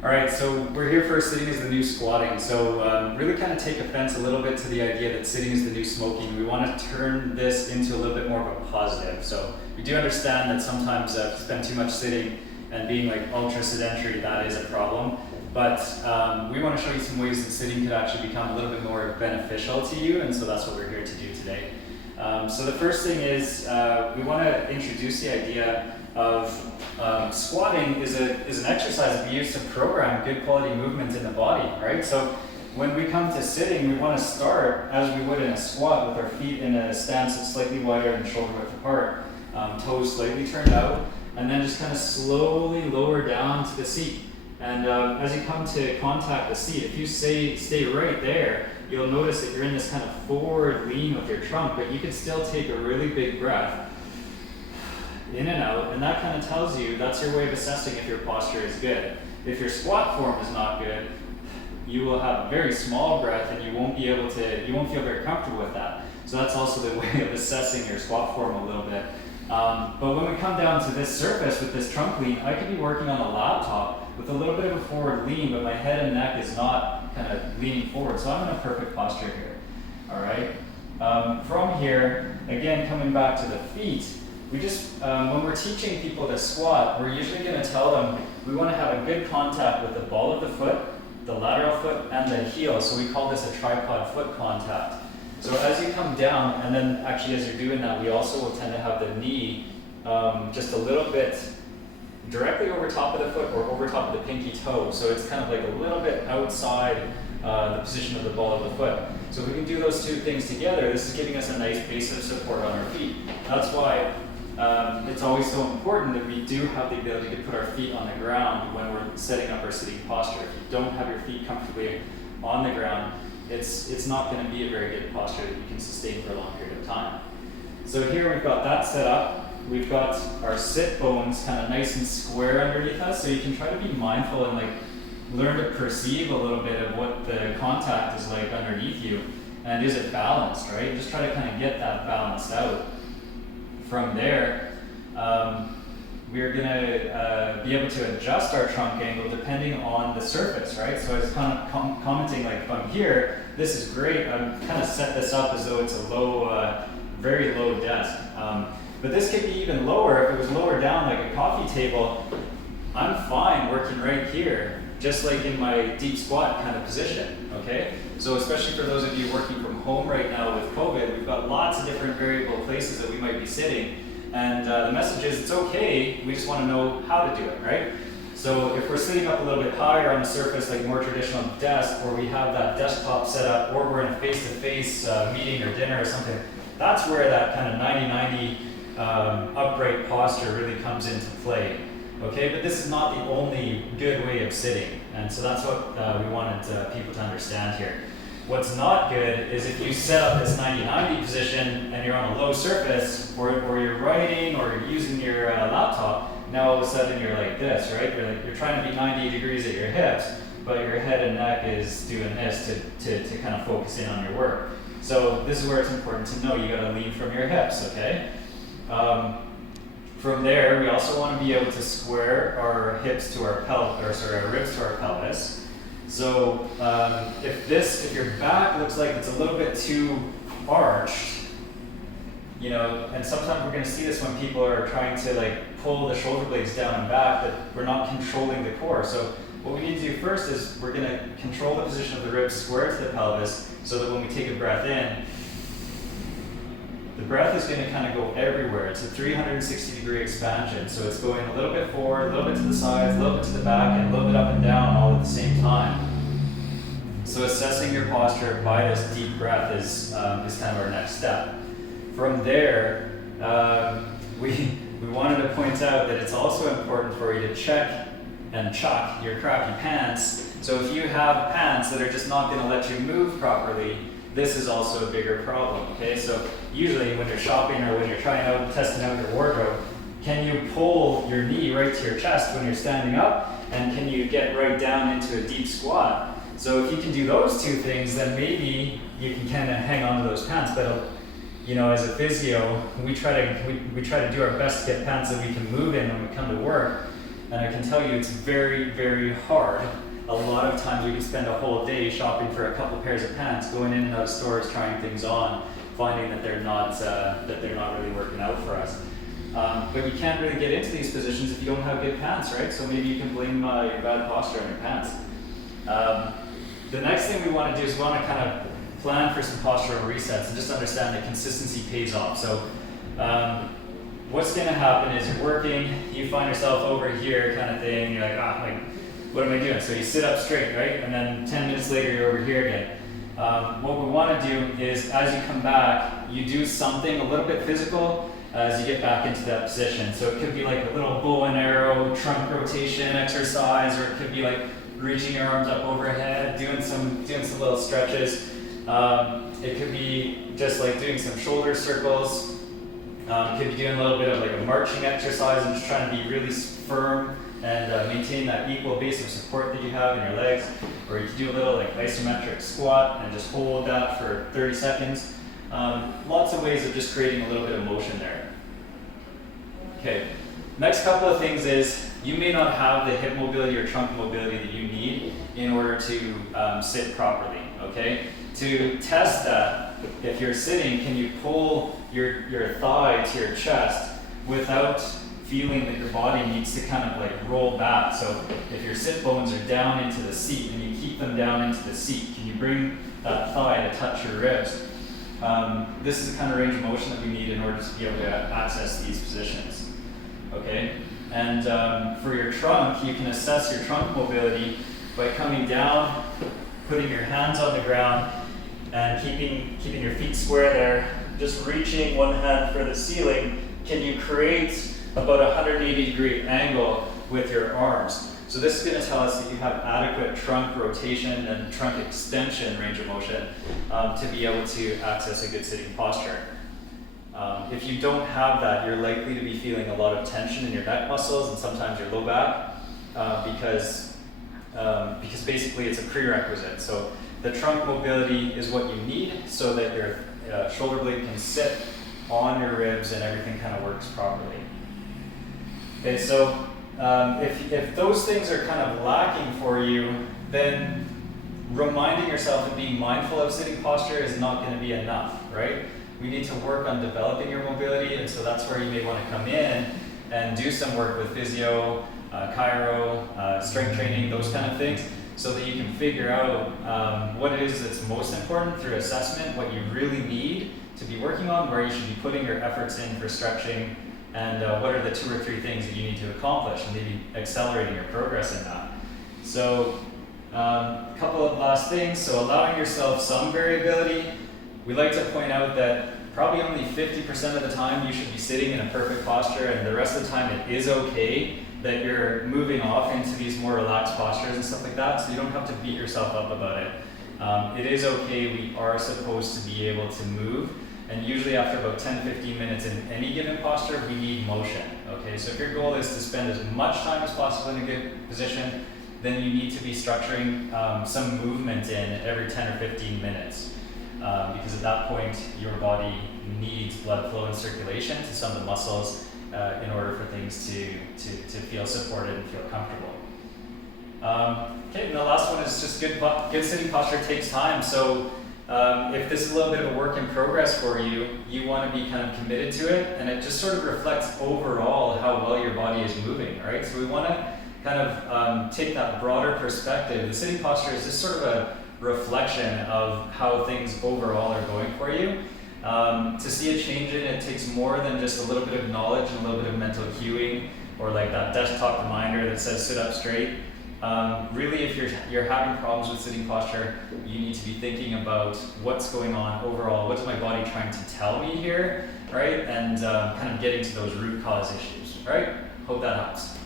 All right, so we're here for sitting is the new squatting. So really kind of take offense a little bit to the idea that sitting is the new smoking. We want to turn this into a little bit more of a positive. So we do understand that sometimes if you spend too much sitting and being like ultra sedentary, that is a problem. But we want to show you some ways that sitting could actually become a little bit more beneficial to you, and so that's what we're here to do today. So the first thing is we want to introduce the idea of squatting is an exercise that we use to program good quality movement in the body, right? So when we come to sitting, we want to start as we would in a squat with our feet in a stance that's slightly wider and shoulder width apart, toes slightly turned out, and then just kind of slowly lower down to the seat. And as you come to contact the seat, if you stay right there, you'll notice that you're in this kind of forward lean with your trunk, but you can still take a really big breath in and out, and that kind of tells you, that's your way of assessing if your posture is good. If your squat form is not good, you will have a very small breath and you won't feel very comfortable with that. So that's also the way of assessing your squat form a little bit. But when we come down to this surface with this trunk lean, I could be working on a laptop with a little bit of a forward lean, but my head and neck is not kind of leaning forward. So I'm in a perfect posture here, all right? From here, again, coming back to the feet, we just, when we're teaching people to squat, we're usually going to tell them we want to have a good contact with the ball of the foot, the lateral foot, and the heel. So we call this a tripod foot contact. So as you come down, and then actually as you're doing that, we also will tend to have the knee just a little bit directly over top of the foot or over top of the pinky toe. So it's kind of like a little bit outside the position of the ball of the foot. So if we can do those two things together, this is giving us a nice base of support on our feet. That's why it's always so important that we do have the ability to put our feet on the ground when we're setting up our sitting posture. If you don't have your feet comfortably on the ground, it's not going to be a very good posture that you can sustain for a long period of time. So here we've got that set up. We've got our sit bones kind of nice and square underneath us, so you can try to be mindful and like learn to perceive a little bit of what the contact is like underneath you, and is it balanced, right? Just try to kind of get that balanced out. From there, we're going to be able to adjust our trunk angle depending on the surface, right? So I was kind of commenting, like if I'm here, this is great. I'm kind of set this up as though it's a low, very low desk. But this could be even lower. If it was lower down like a coffee table, I'm fine working right here, just like in my deep squat kind of position, okay? So especially for those of you working from home right now with COVID, we've got lots of different variable places that we might be sitting. And the message is it's okay, we just want to know how to do it, right? So if we're sitting up a little bit higher on the surface, like more traditional desk, or we have that desktop set up, or we're in a face-to-face meeting or dinner or something, that's where that kind of 90-90 upright posture really comes into play. Okay, but this is not the only good way of sitting, and so that's what we wanted people to understand here. What's not good is if you set up this 90-90 position and you're on a low surface, or you're writing or you're using your laptop, now all of a sudden you're like this, right? You're trying to be 90 degrees at your hips, but your head and neck is doing this to kind of focus in on your work. So this is where it's important to know you got to lean from your hips, okay? From there, we also want to be able to square our hips to our our ribs to our pelvis. So if your back looks like it's a little bit too arched, you know, and sometimes we're going to see this when people are trying to like pull the shoulder blades down and back, that we're not controlling the core. So what we need to do first is we're going to control the position of the ribs square to the pelvis, so that when we take a breath in, the breath is going to kind of go everywhere. It's a 360-degree expansion. So it's going a little bit forward, a little bit to the sides, a little bit to the back, and a little bit up and down all at the same time. So assessing your posture by this deep breath is kind of our next step. From there, we wanted to point out that it's also important for you to check and chuck your crappy pants. So if you have pants that are just not going to let you move properly, this is also a bigger problem, okay? So usually when you're shopping or when you're trying out and testing out your wardrobe, can you pull your knee right to your chest when you're standing up? And can you get right down into a deep squat? So if you can do those two things, then maybe you can kind of hang on to those pants. But you know, as a physio, we try to do our best to get pants that we can move in when we come to work. And I can tell you it's very, very hard. A lot of times we can spend a whole day shopping for a couple pairs of pants, going in and out of stores, trying things on, finding that they're not really working out for us. But you can't really get into these positions if you don't have good pants, right? So maybe you can blame your bad posture on your pants. The next thing we want to do is we want to kind of plan for some postural resets and just understand that consistency pays off. So what's going to happen is you're working, you find yourself over here kind of thing, you're like, what am I doing? So you sit up straight, right? And then 10 minutes later, you're over here again. What we want to do is as you come back, you do something a little bit physical as you get back into that position. So it could be like a little bow and arrow trunk rotation exercise, or it could be like reaching your arms up overhead, doing some little stretches. It could be just like doing some shoulder circles. You could be doing a little bit of like a marching exercise and just trying to be really firm and maintain that equal base of support that you have in your legs. Or you could do a little like isometric squat and just hold that for 30 seconds. Lots of ways of just creating a little bit of motion there. Okay, next couple of things is you may not have the hip mobility or trunk mobility that you need in order to sit properly, okay? To test that, if you're sitting, can you pull your thigh to your chest without feeling that your body needs to kind of like roll back? So if your sit bones are down into the seat and you keep them down into the seat, can you bring that thigh to touch your ribs? This is the kind of range of motion that we need in order to be able to access these positions, okay? And for your trunk, you can assess your trunk mobility by coming down, putting your hands on the ground, and keeping your feet square there, just reaching one hand for the ceiling. Can you create about a 180-degree angle with your arms? So this is going to tell us that you have adequate trunk rotation and trunk extension range of motion to be able to access a good sitting posture. If you don't have that, you're likely to be feeling a lot of tension in your neck muscles and sometimes your low back because basically it's a prerequisite. So the trunk mobility is what you need so that your shoulder blade can sit on your ribs and everything kind of works properly. Okay, so if those things are kind of lacking for you, then reminding yourself and being mindful of sitting posture is not going to be enough, right? We need to work on developing your mobility, and so that's where you may want to come in and do some work with physio, chiro, strength training, those kind of things, so that you can figure out what it is that's most important through assessment, what you really need to be working on, where you should be putting your efforts in for stretching, and what are the 2 or 3 things that you need to accomplish, and maybe accelerating your progress in that. So a couple of last things. So allowing yourself some variability. We like to point out that probably only 50% of the time you should be sitting in a perfect posture, and the rest of the time it is okay that you're moving off into these more relaxed postures and stuff like that, so you don't have to beat yourself up about it. It is okay, we are supposed to be able to move, and usually after about 10-15 minutes in any given posture, we need motion, okay? So if your goal is to spend as much time as possible in a good position, then you need to be structuring some movement in every 10 or 15 minutes. Because at that point, your body needs blood flow and circulation to some of the muscles in order for things to feel supported and feel comfortable. Okay, and the last one is just good sitting posture takes time. So if this is a little bit of a work in progress for you, you want to be kind of committed to it, and it just sort of reflects overall how well your body is moving, right? So we want to kind of take that broader perspective. The sitting posture is just sort of a reflection of how things overall are going for you. To see a change in it takes more than just a little bit of knowledge and a little bit of mental cueing, or like that desktop reminder that says sit up straight. Really, if you're having problems with sitting posture, you need to be thinking about what's going on overall. What's my body trying to tell me here, right? And kind of getting to those root cause issues, right? Hope that helps.